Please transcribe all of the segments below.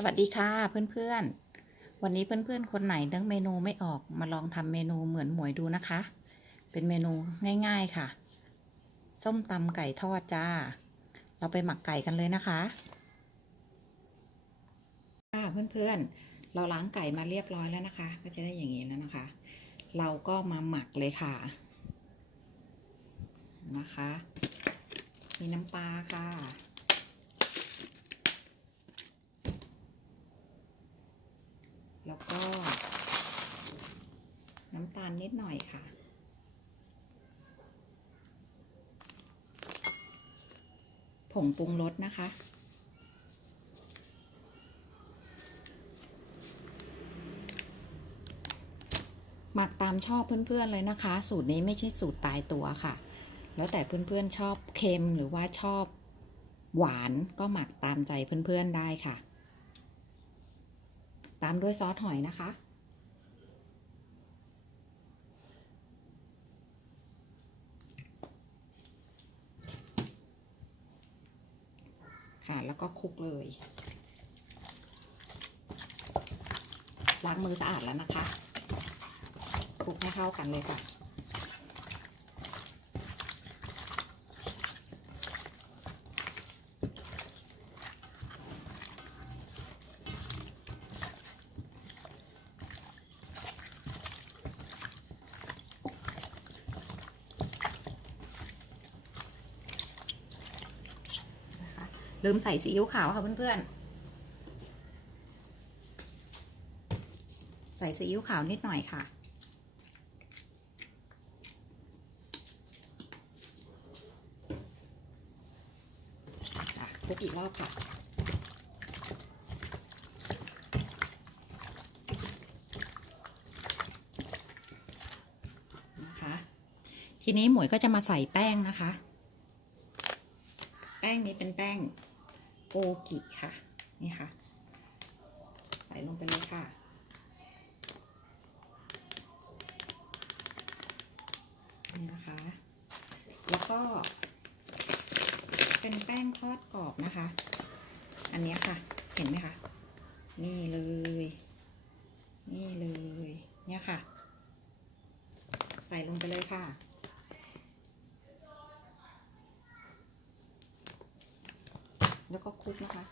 สวัสดีค่ะเพื่อนๆ วันนี้เพื่อนๆ คนไหนนึกเมนูไม่ออกมาลองทำเมนูเหมือนหมวยดูนะคะ เป็นเมนูง่าย ๆค่ะ ส้มตำไก่ทอดจ้า เราไปหมักไก่กันเลยนะคะค่ะเพื่อนๆ เราล้างไก่มาเรียบร้อยแล้วนะคะ ก็จะได้อย่างนี้แล้วนะคะ เราก็มาหมักเลยค่ะ นะคะ มีน้ำปลาค่ะ แล้วก็ น้ำตาลนิดหน่อยค่ะ ผงปรุงรสนะคะ หมักตามชอบเพื่อนๆเลยนะคะ สูตรนี้ไม่ใช่สูตรตายตัวค่ะ แล้วแต่เพื่อนๆชอบเค็มหรือว่าชอบหวานก็หมักตามใจเพื่อนๆได้ค่ะ ตามด้วยซอสหอยนะคะ ค่ะแล้วก็คลุกเลยล้างมือสะอาดแล้วนะคะคลุกให้เข้ากันเลยค่ะ ลืมใส่ซีอิ๊วขาวค่ะเพื่อนๆ ใส่ซีอิ๊วขาวนิดหน่อยค่ะค่ะคลุกอีกรอบค่ะนะคะทีนี้หมวยก็จะมาใส่แป้งนะคะ แป้งนี้เป็นแป้ง โกกิค่ะ นี่ค่ะ ใส่ลงไปเลยค่ะ นี่นะคะ แล้วก็ เป็นแป้งทอดกรอบนะคะ อันนี้ค่ะ เห็นไหมคะ นี่เลย นี่เลย เนี่ยค่ะ ใส่ลงไปเลยค่ะ แล้วก็คลุกนะคะ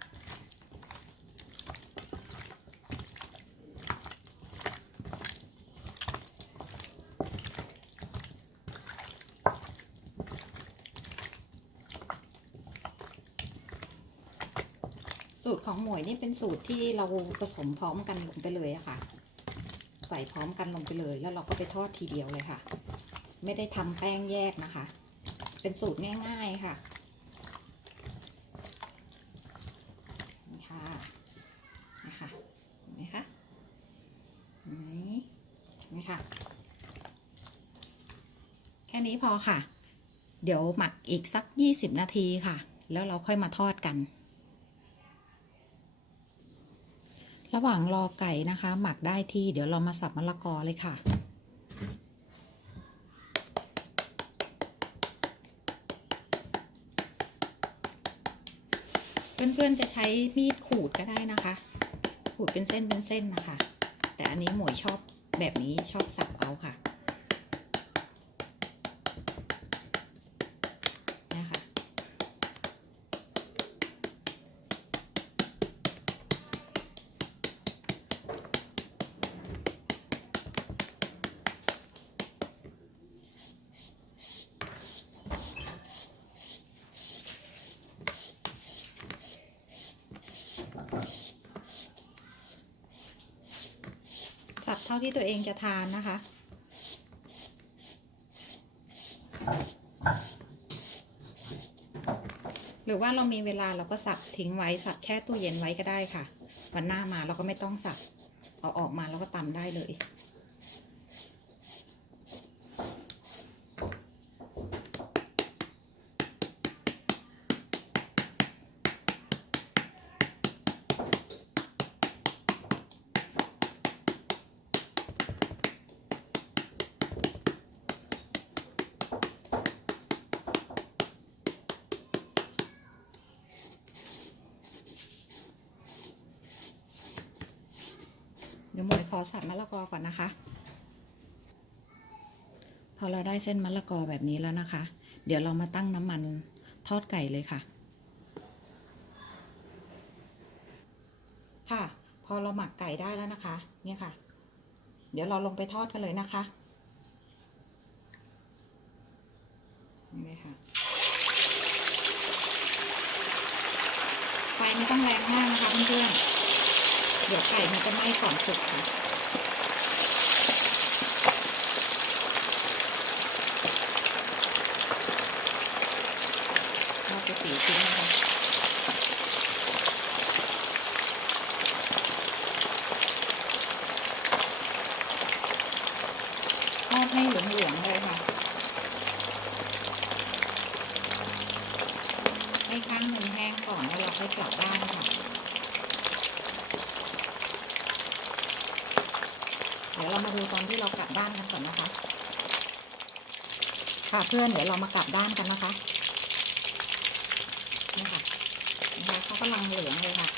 สูตรของหมวยนี่เป็นสูตรที่เราผสมพร้อมกันลงไปเลยอะค่ะ ใส่พร้อมกันลงไปเลย แล้วเราก็ไปทอดทีเดียวเลยค่ะ ไม่ได้ทำแป้งแยกนะคะ เป็นสูตรง่าย ๆค่ะ นี่ค่ะนะคะเห็นไหมคะนี่นี่ ค่ะ แค่นี้พอค่ะ เดี๋ยวหมักอีกสัก 20 นาทีค่ะ แล้วเราค่อยมาทอดกัน ระหว่างรอไก่นะคะ หมักได้ที่เดี๋ยวเรามาสับมะละกอเลยค่ะเพื่อนๆจะใช้มีดขูดก็ได้นะคะ ขูดเป็นเส้นเป็นเส้นนะคะ แต่อันนี้หมวยชอบ แบบนี้ชอบสับเอาค่ะ เท่าที่ตัวเองจะทานนะคะ หรือว่าเรามีเวลาเราก็สับทิ้งไว้สับแช่ตู้เย็นไว้ก็ได้ค่ะ วันหน้ามาเราก็ไม่ต้องสับเอาออกมาแล้วก็ตำได้เลย น อสับมะละกอก่อนนะคะ พอเราได้เส้นมะละกอแบบนี้แล้วนะคะ เดี๋ยวเรามาตั้งน้ำมันทอดไก่เลยค่ะ ค่ะ พอเราหมักไก่ได้แล้วนะคะ เนี่ยค่ะ เดี๋ยวเราลงไปทอดกันเลยนะคะนี่เลยค่ะไฟไม่ต้องแรงมากนะคะเพื่อนๆเดี๋ยวไก่มันจะไหม้ก่อนสุกค่ะ ทอดไปสี่ชิ้นนะคะทอดให้เหลืองๆเลยค่ะ ให้ข้างหนึ่งแห้ง ก่อนแล้วเราค่อยกลับด้านค่ะเดี๋ยวเรามาดูตอนที่เรากลับด้านกันก่อนนะคะ ค่ะเพื่อนเดี๋ยวเรามากลับด้านกันนะคะนี่ค่ะนะคะเขากำลังเหลืองเลยค่ะ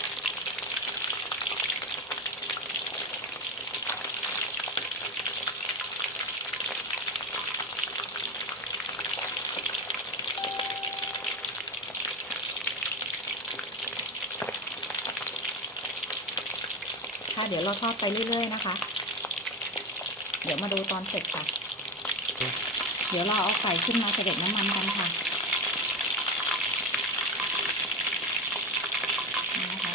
เดี๋ยวเราทอดไปเรื่อย ๆ นะคะ เดี๋ยวมาดูตอนเสร็จค่ะ เดี๋ยวเราเอาไก่ขึ้นมาเสด็จน้ำมันกันค่ะนี่นะคะ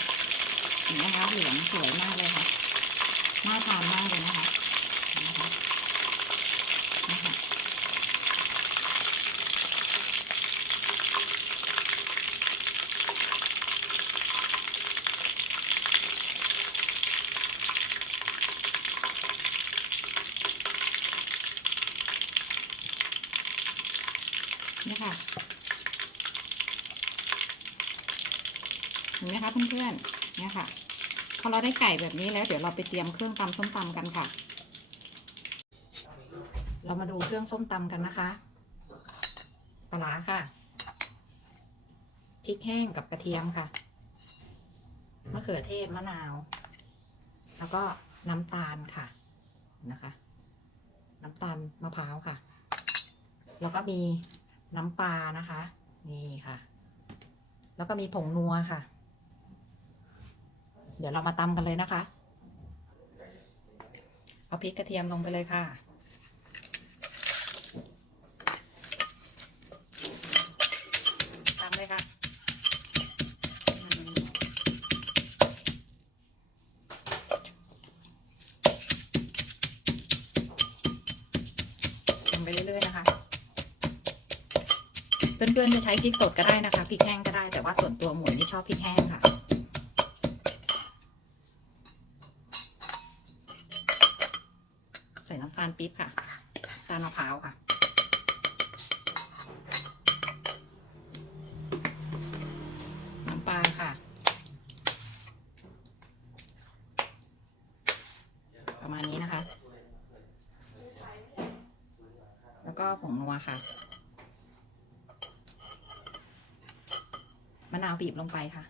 เห็นไหมคะเหลืองสวยมากเลยค่ะ น่าทานมากเลยนะคะนไหมคะคะ นี่ค่ะเห็นไหมคะเพื่อนๆเนี่ยค่ะพอเราได้ไก่แบบนี้แล้วเดี๋ยวเราไปเตรียมเครื่องตำส้มตำกันค่ะ เรามาดูเครื่องส้มตำกันนะคะปลาร้าค่ะพริกแห้งกับกระเทียมค่ะมะเขือเทศมะนาว แล้วก็น้ำตาลค่ะนะคะ น้ำตาลมะพร้าวค่ะ แล้วก็มี น้ำปลานะคะ นี่ค่ะ แล้วก็มีผงนัวค่ะ เดี๋ยวเรามาตำกันเลยนะคะ เอาพริกกระเทียมลงไปเลยค่ะ เพื่อนๆจะใช้พริกสดก็ได้นะคะพริกแห้งก็ได้แต่ว่าส่วนตัวหมวยนี่ชอบพริกแห้งค่ะ ใส่น้ำตาลปี๊บค่ะตาลมะพร้าวค่ะน้ำปลาค่ะ ประมาณนี้นะคะ แล้วก็ผงนัวค่ะ มะนาวบีบลงไปค่ะ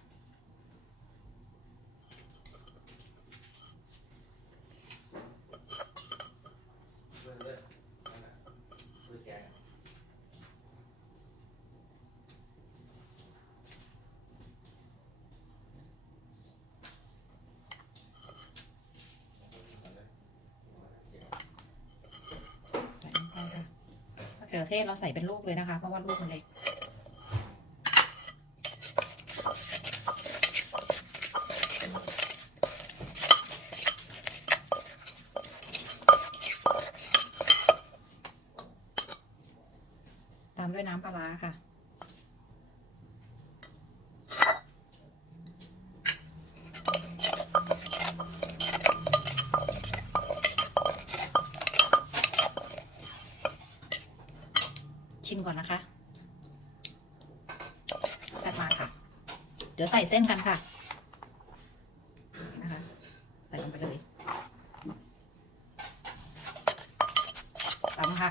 ใส่ลงไปค่ะมะเขือเทศเราใส่เป็นลูกเลยนะคะ เพราะว่าลูกมันเล็กามด้วยน้ำปลาค่ะ ชิมก่อนนะคะแซ่บมากค่ะ เดี๋ยวใส่เส้นกันค่ะ ใส่ลงไปเลยตามค่ะ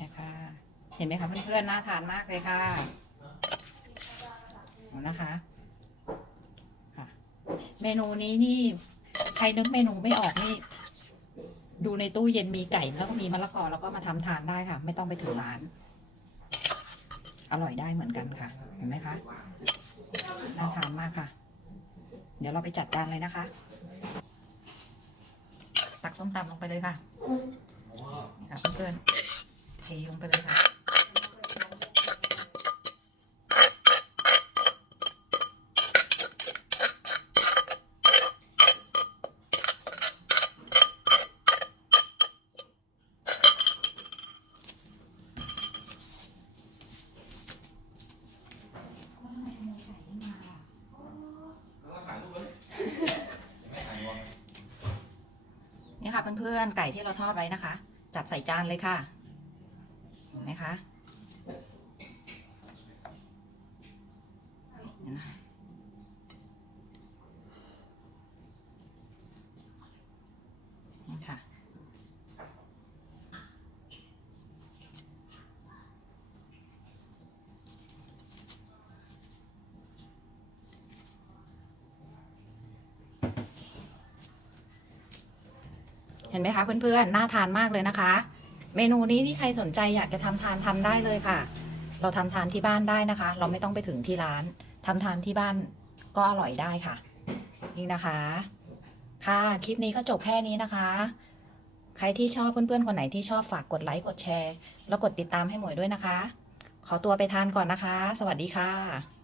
น เห็นไหมคะเพื่อนๆน่าทานมากเลยค่ะนะคะค่ะ เมนูนี้นี่ใครนึกเมนูไม่ออกนี่ดูในตู้เย็นมีไก่แล้วก็มีมะละกอแล้วก็มาทำทานได้ค่ะ ไม่ต้องไปถึงร้าน อร่อยได้เหมือนกันค่ะ เห็นไหมคะน่าทานมากค่ะ เดี๋ยวเราไปจัดจานเลยนะคะ ตักส้มตำลงไปเลยค่ะนี่ค่ะเพื่อนๆเทลงไปเลยค่ะ เพื่อนๆ ไก่ที่เราทอดไว้นะคะ จับใส่จานเลยค่ะ เห็นไหมคะเห็นไหมนี่ค่ะ เห็นไหมคะเพื่อนๆน่าทานมากเลยนะคะ เมนูนี้ที่ใครสนใจอยากจะทำทานทำได้เลยค่ะ เราทำทานที่บ้านได้นะคะ เราไม่ต้องไปถึงที่ร้านทำทานที่บ้านก็อร่อยได้ค่ะ นี่นะคะ ค่ะคลิปนี้ก็จบแค่นี้นะคะ ใครที่ชอบเพื่อนๆคนไหนที่ชอบฝากกดไลค์กดแชร์ แล้วกดติดตามให้หมวยด้วยนะคะ ขอตัวไปทานก่อนนะคะ สวัสดีค่ะ